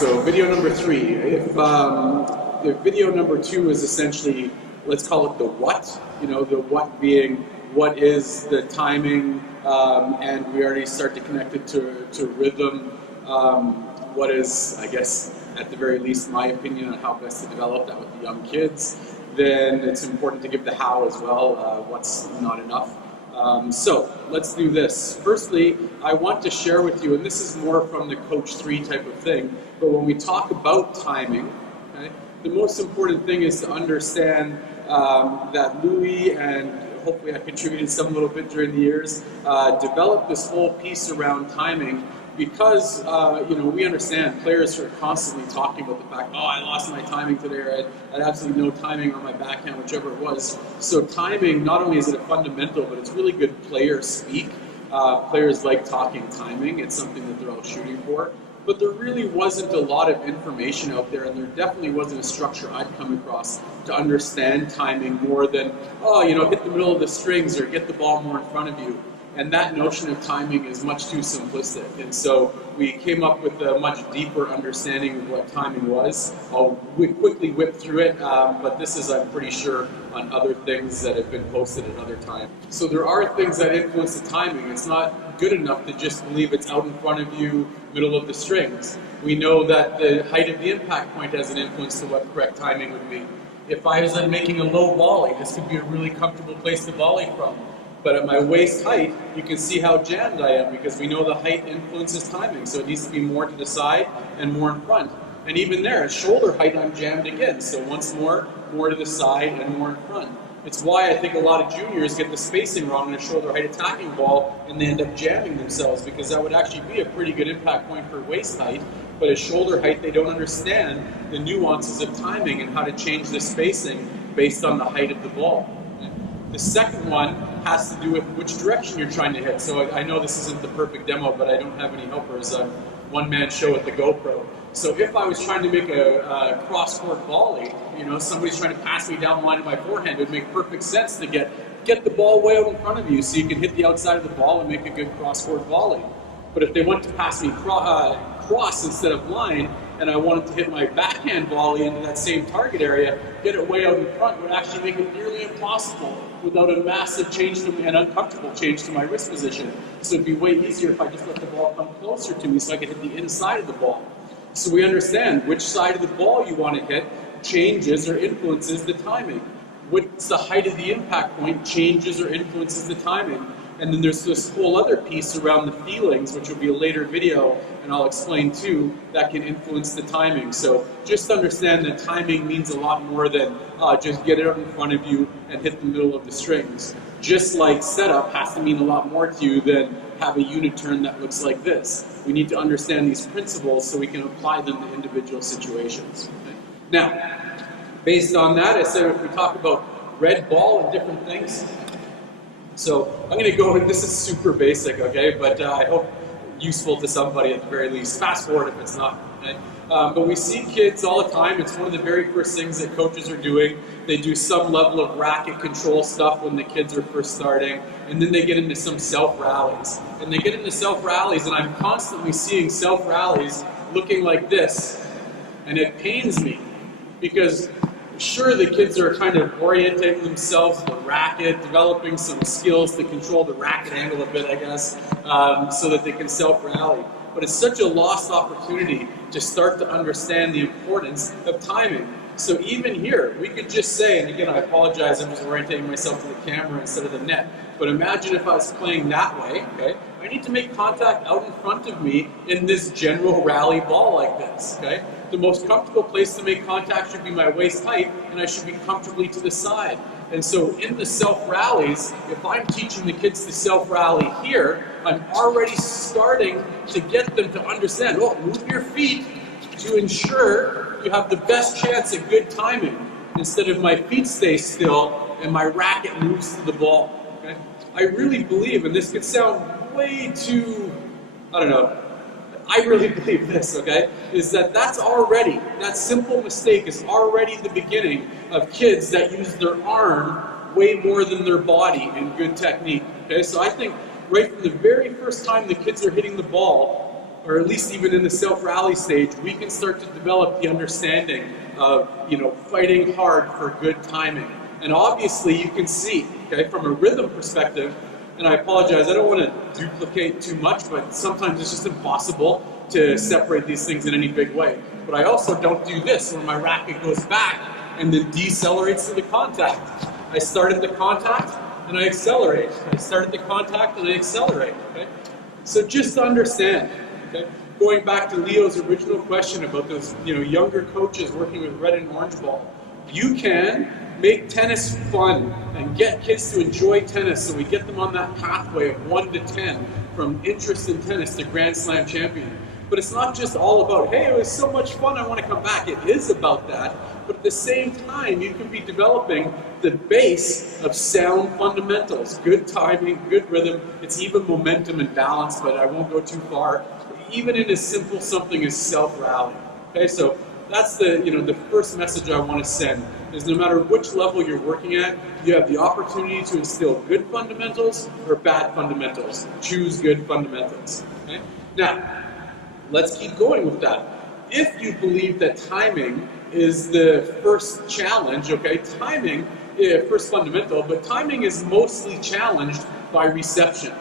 so video number 3. If video number 2 is essentially, let's call it the what, the what being what is the timing, and we already start to connect it to rhythm. What is, I guess, at the very least, my opinion on how best to develop that with the young kids. Then it's important to give the how as well, what's not enough. So let's do this. Firstly, I want to share with you, and this is more from the Coach 3 type of thing, but when we talk about timing, okay, the most important thing is to understand that Louis, and hopefully I contributed some little bit during the years, developed this whole piece around timing because, we understand players are constantly talking about the fact, I lost my timing today, or I had absolutely no timing on my backhand, whichever it was. So timing, not only is it a fundamental, but it's really good player speak. Players like talking timing. It's something that they're all shooting for. But there really wasn't a lot of information out there, and there definitely wasn't a structure I'd come across to understand timing more than, hit the middle of the strings or get the ball more in front of you. And that notion of timing is much too simplistic. And so we came up with a much deeper understanding of what timing was. I'll quickly whip through it, but this is, I'm pretty sure, on other things that have been posted at other times. So there are things that influence the timing. It's not good enough to just believe it's out in front of you, middle of the strings. We know that the height of the impact point has an influence to what correct timing would be. If I was making a low volley, this could be a really comfortable place to volley from. But at my waist height, you can see how jammed I am because we know the height influences timing. So it needs to be more to the side and more in front. And even there, at shoulder height, I'm jammed again. So once more to the side and more in front. It's why I think a lot of juniors get the spacing wrong in a shoulder height attacking ball and they end up jamming themselves because that would actually be a pretty good impact point for waist height. But at shoulder height, they don't understand the nuances of timing and how to change the spacing based on the height of the ball. The second one has to do with which direction you're trying to hit. So I know this isn't the perfect demo, but I don't have any helpers. One-man show with the GoPro. So if I was trying to make a cross-court volley, somebody's trying to pass me down the line of my forehand, it would make perfect sense to get the ball way out in front of you so you can hit the outside of the ball and make a good cross-court volley. But if they want to pass me cross instead of line, and I wanted to hit my backhand volley into that same target area, get it way out in front would actually make it nearly impossible without a massive change and uncomfortable change to my wrist position. So it'd be way easier if I just let the ball come closer to me so I could hit the inside of the ball. So we understand which side of the ball you want to hit changes or influences the timing. What's the height of the impact point changes or influences the timing. And then there's this whole other piece around the feelings, which will be a later video, and I'll explain too, that can influence the timing. So just understand that timing means a lot more than just get it up in front of you and hit the middle of the strings. Just like setup has to mean a lot more to you than have a unit turn that looks like this. We need to understand these principles so we can apply them to individual situations. Okay? Now, based on that, I said if we talk about red ball and different things, so I'm going to go, and this is super basic, okay, but I hope useful to somebody at the very least. Fast forward if it's not. Okay? But we see kids all the time. It's one of the very first things that coaches are doing. They do some level of racket control stuff when the kids are first starting, and then they get into some self-rallies. And they get into self-rallies, and I'm constantly seeing self-rallies looking like this, and it pains me because sure, the kids are kind of orientating themselves to the racket, developing some skills to control the racket angle a bit, I guess, so that they can self-rally. But it's such a lost opportunity to start to understand the importance of timing. So even here, we could just say, and again, I apologize, I'm just orientating myself to the camera instead of the net, but imagine if I was playing that way, okay? I need to make contact out in front of me in this general rally ball like this, okay? The most comfortable place to make contact should be my waist height, and I should be comfortably to the side. And so in the self-rallies, if I'm teaching the kids to self-rally here, I'm already starting to get them to understand, move your feet to ensure you have the best chance at good timing, instead of my feet stay still and my racket moves to the ball. Okay? I really believe, and this could sound way too, I really believe this, okay, is that that simple mistake is already the beginning of kids that use their arm way more than their body in good technique. Okay, so I think right from the very first time the kids are hitting the ball, or at least even in the self-rally stage, we can start to develop the understanding of, fighting hard for good timing. And obviously you can see, okay, from a rhythm perspective, and I apologize, I don't want to duplicate too much, but sometimes it's just impossible to separate these things in any big way. But I also don't do this, where my racket goes back and then decelerates to the contact. I start at the contact and I accelerate. I start at the contact and I accelerate, okay? So just to understand, okay? Going back to Leo's original question about those, younger coaches working with red and orange ball, you can make tennis fun and get kids to enjoy tennis, so we get them on that pathway of 1 to 10 from interest in tennis to Grand Slam champion. But it's not just all about, hey, it was so much fun, I want to come back. It is about that, but at the same time, you can be developing the base of sound fundamentals, good timing, good rhythm. It's even momentum and balance, but I won't go too far. Even in as simple something as self-rally. Okay, so that's the first message I want to send, is no matter which level you're working at, you have the opportunity to instill good fundamentals or bad fundamentals. Choose good fundamentals. Okay? Now, let's keep going with that. If you believe that timing is the first challenge, okay, timing, first fundamental, but timing is mostly challenged by reception,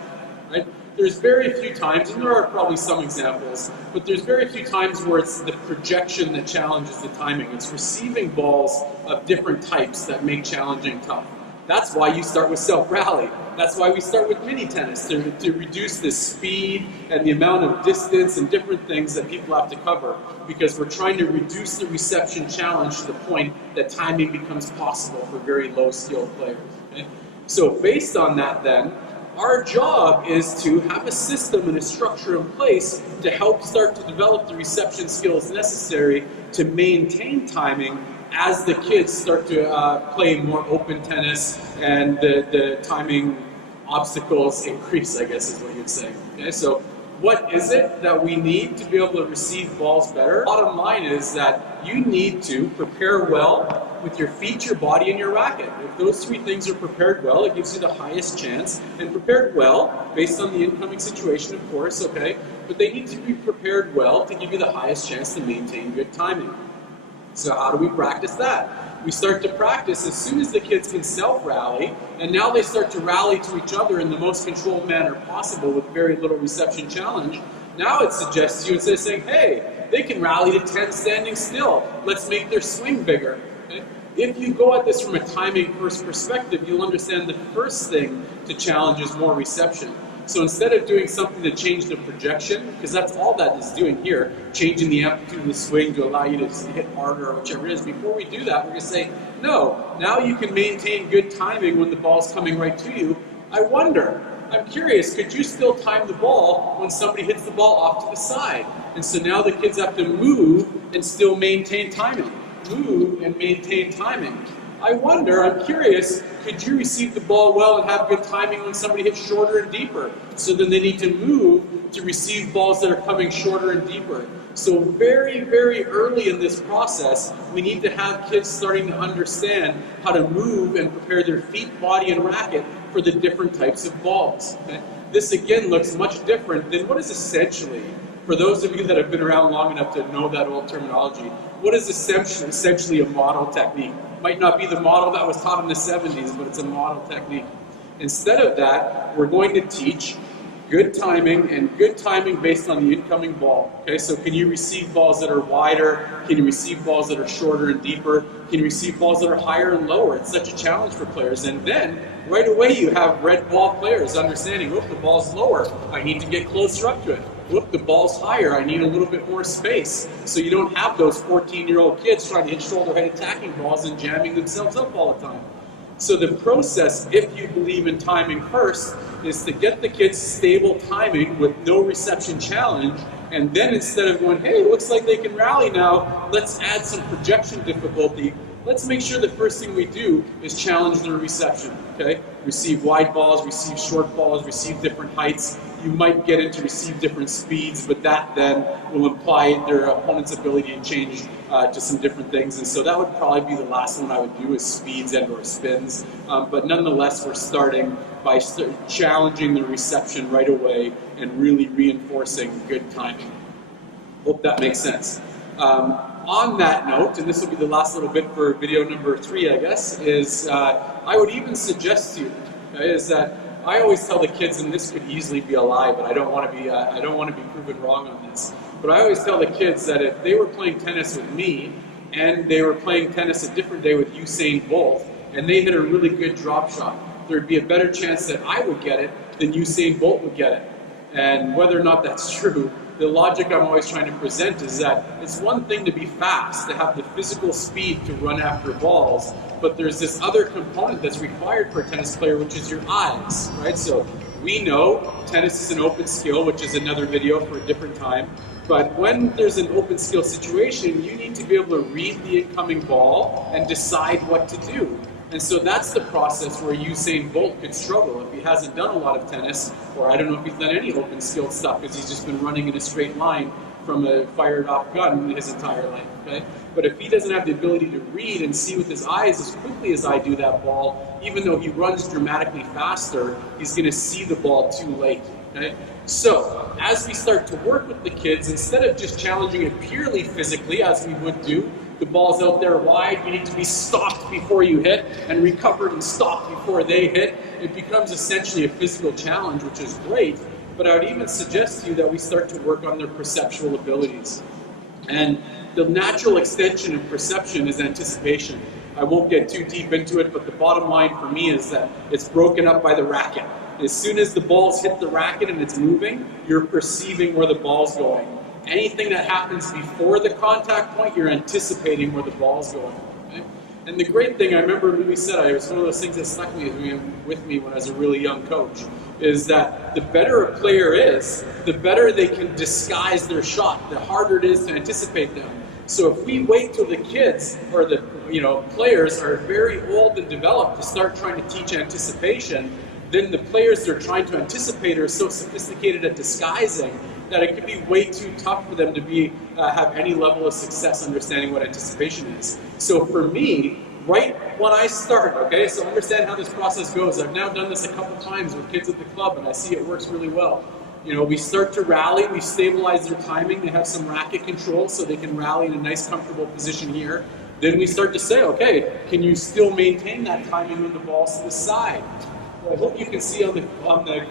right? There's very few times, and there are probably some examples, but there's very few times where it's the projection that challenges the timing. It's receiving balls of different types that make challenging tough. That's why you start with self-rally. That's why we start with mini tennis, to reduce the speed and the amount of distance and different things that people have to cover, because we're trying to reduce the reception challenge to the point that timing becomes possible for very low-skilled players. Okay? So based on that then, our job is to have a system and a structure in place to help start to develop the reception skills necessary to maintain timing as the kids start to play more open tennis and the timing obstacles increase, I guess is what you'd say. Okay, so what is it that we need to be able to receive balls better? Bottom line is that you need to prepare well with your feet, your body, and your racket. If those three things are prepared well, it gives you the highest chance. And prepared well, based on the incoming situation, of course, okay? But they need to be prepared well to give you the highest chance to maintain good timing. So how do we practice that? We start to practice as soon as the kids can self-rally, and now they start to rally to each other in the most controlled manner possible with very little reception challenge. Now it suggests to you, instead of saying, hey, they can rally to 10 standing still, let's make their swing bigger. Okay? If you go at this from a timing first perspective, you'll understand the first thing to challenge is more reception. So instead of doing something to change the projection, because that's all that is doing here, changing the amplitude of the swing to allow you to hit harder or whichever it is, before we do that, we're going to say, no, now you can maintain good timing when the ball's coming right to you. I wonder, I'm curious, could you still time the ball when somebody hits the ball off to the side? And so now the kids have to move and still maintain timing. Move and maintain timing. I wonder, I'm curious, could you receive the ball well and have good timing when somebody hits shorter and deeper? So then they need to move to receive balls that are coming shorter and deeper. So very, very early in this process, we need to have kids starting to understand how to move and prepare their feet, body, and racket for the different types of balls. Okay? This again looks much different than what is essentially, for those of you that have been around long enough to know that old terminology, what is essentially a model technique? Might not be the model that was taught in the 70s, but it's a model technique. Instead of that, we're going to teach good timing, and good timing based on the incoming ball. Okay, so can you receive balls that are wider? Can you receive balls that are shorter and deeper? Can you receive balls that are higher and lower? It's such a challenge for players. And then, right away, you have red ball players understanding, oh, the ball's lower. I need to get closer up to it. Look, the ball's higher. I need a little bit more space. So you don't have those 14-year-old kids trying to hit shoulder-head attacking balls and jamming themselves up all the time. So the process, if you believe in timing first, is to get the kids stable timing with no reception challenge, and then instead of going, hey, it looks like they can rally now, let's add some projection difficulty. Let's make sure the first thing we do is challenge their reception, okay? Receive wide balls, receive short balls, receive different heights. You might get into receive different speeds, but that then will imply their opponent's ability to change to some different things. And so that would probably be the last one I would do, is speeds and or spins. But nonetheless, we're starting by challenging the reception right away and really reinforcing good timing. Hope that makes sense. On that note, and this will be the last little bit for video number 3, I guess, is I would even suggest to you, okay, is that I always tell the kids, and this could easily be a lie, but I don't want to be proven wrong on this. But I always tell the kids that if they were playing tennis with me, and they were playing tennis a different day with Usain Bolt, and they hit a really good drop shot, there'd be a better chance that I would get it than Usain Bolt would get it. And whether or not that's true, the logic I'm always trying to present is that it's one thing to be fast, to have the physical speed to run after balls, but there's this other component that's required for a tennis player, which is your eyes, right? So we know tennis is an open skill, which is another video for a different time. But when there's an open skill situation, you need to be able to read the incoming ball and decide what to do. And so that's the process where Usain Bolt could struggle if he hasn't done a lot of tennis, or I don't know if he's done any open skill stuff because he's just been running in a straight line from a fired off gun his entire life, okay? But if he doesn't have the ability to read and see with his eyes as quickly as I do that ball, even though he runs dramatically faster, he's gonna see the ball too late, okay? So, as we start to work with the kids, instead of just challenging it purely physically, as we would do, the ball's out there wide, you need to be stopped before you hit, and recovered and stopped before they hit. It becomes essentially a physical challenge, which is great, but I would even suggest to you that we start to work on their perceptual abilities. And the natural extension of perception is anticipation. I won't get too deep into it, but the bottom line for me is that it's broken up by the racket. As soon as the ball's hit the racket and it's moving, you're perceiving where the ball's going. Anything that happens before the contact point, you're anticipating where the ball's going. Okay? And the great thing, I remember Louis said, it was one of those things that stuck with me when I was a really young coach, is that the better a player is, the better they can disguise their shot, the harder it is to anticipate them. So if we wait till the kids or the players are very old and developed to start trying to teach anticipation, then the players they're trying to anticipate are so sophisticated at disguising that it could be way too tough for them to have any level of success understanding what anticipation is. So for me, right when I start, okay, so understand how this process goes. I've now done this a couple times with kids at the club, and I see it works really well. We start to rally, we stabilize their timing, they have some racket control so they can rally in a nice comfortable position here. Then we start to say, okay, can you still maintain that timing when the ball's to the side? Well, I hope you can see on the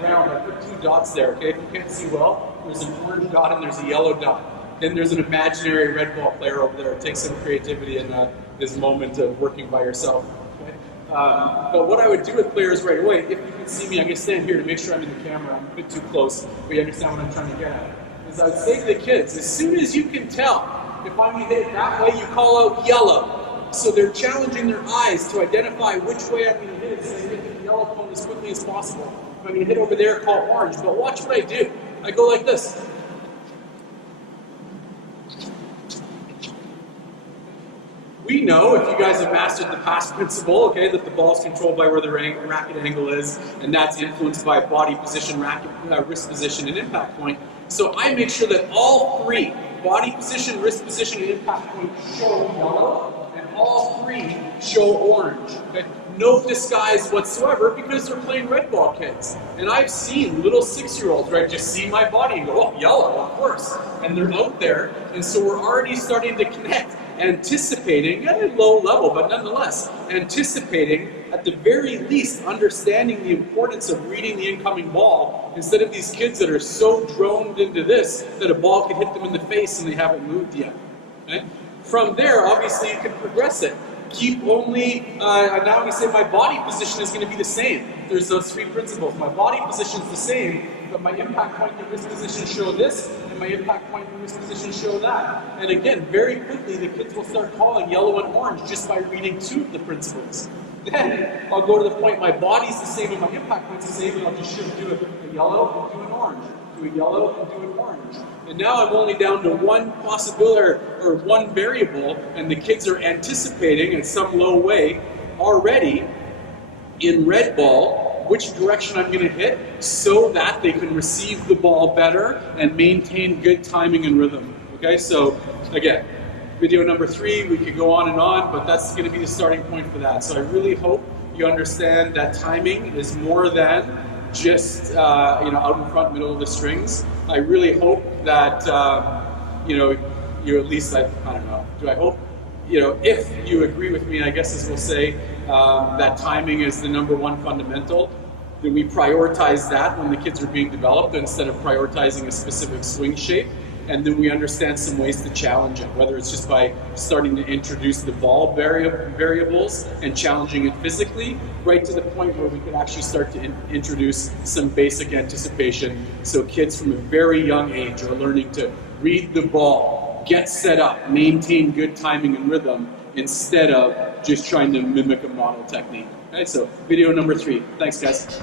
ground, I put 2 dots there, okay? If you can't see well, there's an orange dot and there's a yellow dot. Then there's an imaginary red ball player over there. It takes some creativity in this moment of working by yourself. Okay? But what I would do with players right away, if you can see me, I'm going to stand here to make sure I'm in the camera. I'm a bit too close, but you understand what I'm trying to get at. Is I would say to the kids, as soon as you can tell, if I'm going to hit it that way, you call out yellow. So they're challenging their eyes to identify which way I'm going to hit it, so they hit the yellow cone as quickly as possible. If I'm going to hit over there, call orange. But watch what I do. I go like this. We know, if you guys have mastered the pass principle, okay, that the ball is controlled by where the racket angle is, and that's influenced by body position, wrist position, and impact point. So I make sure that all 3, body position, wrist position, and impact point, show yellow, and all 3 show orange. Okay? No disguise whatsoever, because they're playing red ball kids. And I've seen little 6-year-olds, right, just see my body and go, oh, yellow, of course. And they're out there, and so we're already starting to connect, anticipating, at a low level, but nonetheless, anticipating, at the very least, understanding the importance of reading the incoming ball, instead of these kids that are so droned into this that a ball could hit them in the face and they haven't moved yet. Okay? From there, obviously, you can progress it. Keep only, now I'm going to say my body position is going to be the same. There's those 3 principles. My body position is the same, but my impact point and wrist position show this, and my impact point and wrist position show that. And again, very quickly, the kids will start calling yellow and orange just by reading 2 of the principles. Then I'll go to the point my body's the same and my impact point's the same, and I'll just do a yellow and do an orange. Do a yellow and do an orange. And now I'm only down to one possibility or one variable, and the kids are anticipating in some low way already in red ball which direction I'm going to hit so that they can receive the ball better and maintain good timing and rhythm. Okay, so again, video number 3, we could go on, but that's going to be the starting point for that. So I really hope you understand that timing is more than just out in front, middle of the strings. I really hope that you at least, I don't know, do I hope, if you agree with me, I guess as we'll say, that timing is the number one fundamental, then we prioritize that when the kids are being developed instead of prioritizing a specific swing shape. And then we understand some ways to challenge it, whether it's just by starting to introduce the ball variables and challenging it physically, right to the point where we can actually start to introduce some basic anticipation. So kids from a very young age are learning to read the ball, get set up, maintain good timing and rhythm, instead of just trying to mimic a model technique. Okay, so video number 3. Thanks, guys.